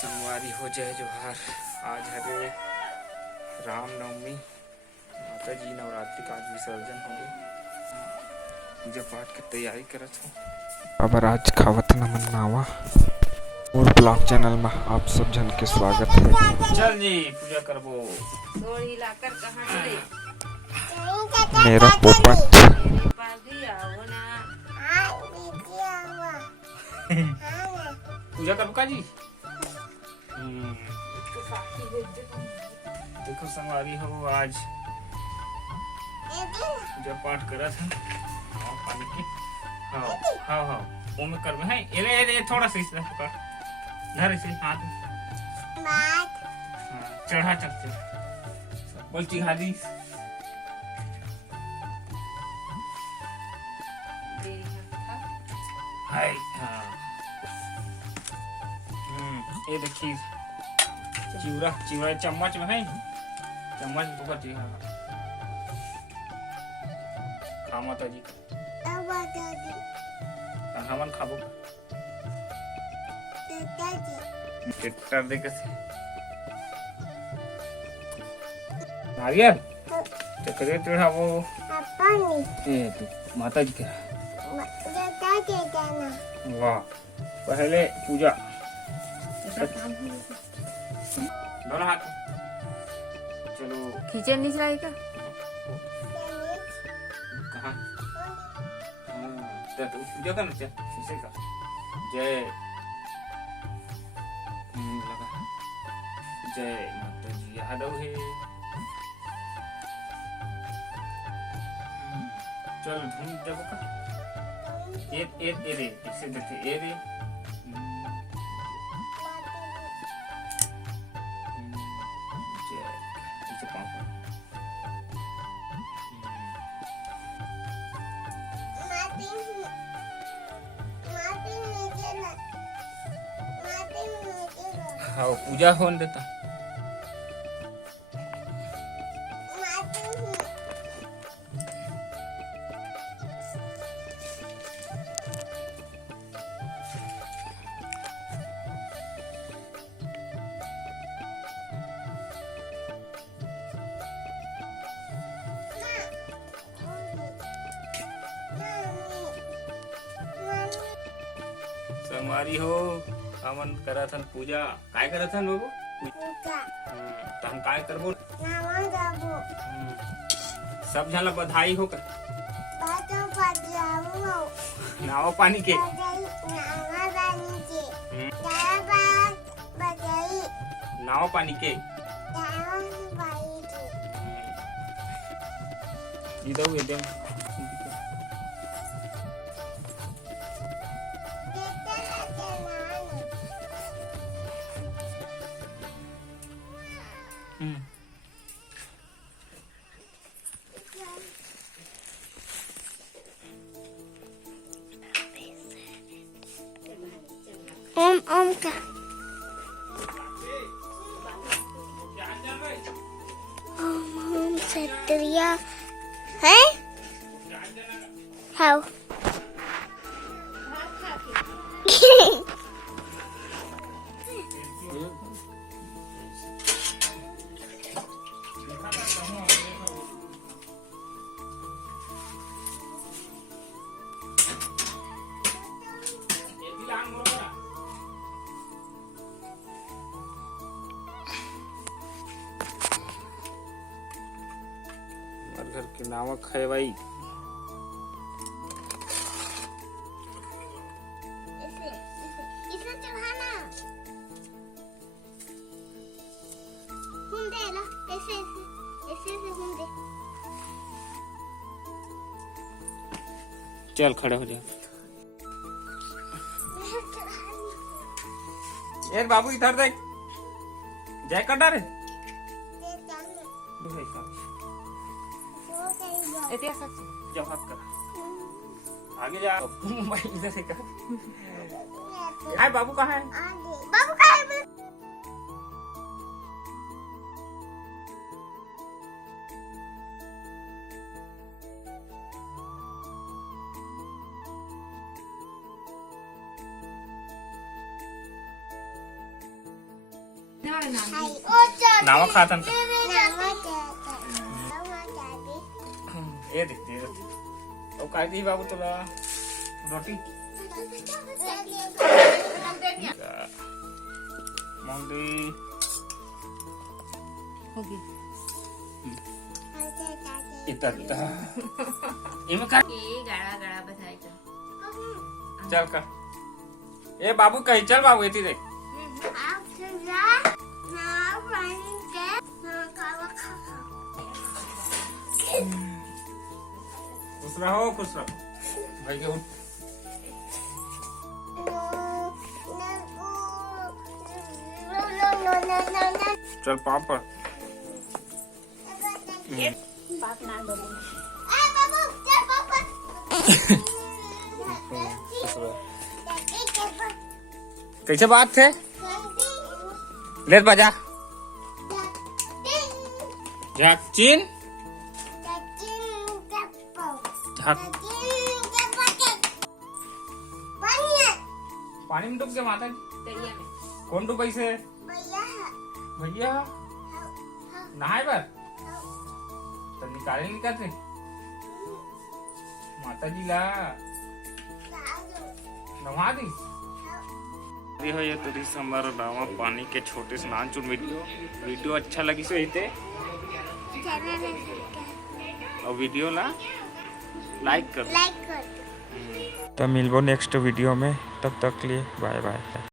संगवारी हो जय जोहार। आज हरे रामनवमी, माता जी नवरात्रि का आज विसर्जन हो गए। पूजा पाठ की तैयारी करत हो। अब आज खावत नमन नावा और ब्लॉग चैनल में आप सब जन के स्वागत है। चल जी पूजा करबो। मेरा पोपट पूजा करबो का जी। देखो संगवारी हो आज पूजा पाठ करत है। हाँ पानी की हाँ हाँ हाँ वो में कर में है। ये थोड़ा सा इस पकड़ धर इसे हाथ हाँ चढ़ा चलते बोलती हादी हाय हाँ ये देखिए चिवड़ा चिवड़ा चम्मच में है। चम्मच में पकड़ती हाँ खा माता जी का हमन खाबो ट्रैक्टर दे कैसे नारियल चक्कर चढ़ावो ये तो माता जी का वाह पहले पूजा दोनों हाथ चलो खींचे नहीं जाएगा कहाँ तो पूजा करना इसे का जय लगा जय माता जी यादव है। चल धूम जब का ए रे इसे देते ए रे हाँ पूजा होने देता संगवारी हो हमन करथन पूजा काय करथन बाबू पूजा तो हम काय करबो सब झन ला बधाई हो कर नावा पानी के नावा पानी के इधर एकदम ओम ओम का ओम ओम क्षत्रिय है हाउ घर के नामक है भाई इसे चढ़ाना हुंडे ला ऐसे ऐसे हुंडे चल खड़े हो जा यार बाबू इधर देख जय कर रे जब हाथ कर आगे जा इधर से कर हाय बाबू कहाँ है बाबू कहाँ है नावा खातन ये दे ओ काय दी बाबू तुला रोटी मोंडी इतना इमे का गाळा गाळा बसायचं चल का ए बाबू कही चल बाबू येती देख खुश रहो भाई के उठ चल पापा कैसे बात थे ले बजा झाकचिन झाक पानी में डूब के माता तरिया में कौन डूबाई से भैया नहाए बर तो निकाले नहीं करते माता जी ला नहा दी हो ये तो हमारा नावा पानी के छोटे स्नान चुन वीडियो अच्छा लगी सो इते और वीडियो ला लाइक कर तो मिलबो नेक्स्ट वीडियो में तब तक लिए बाय बाय।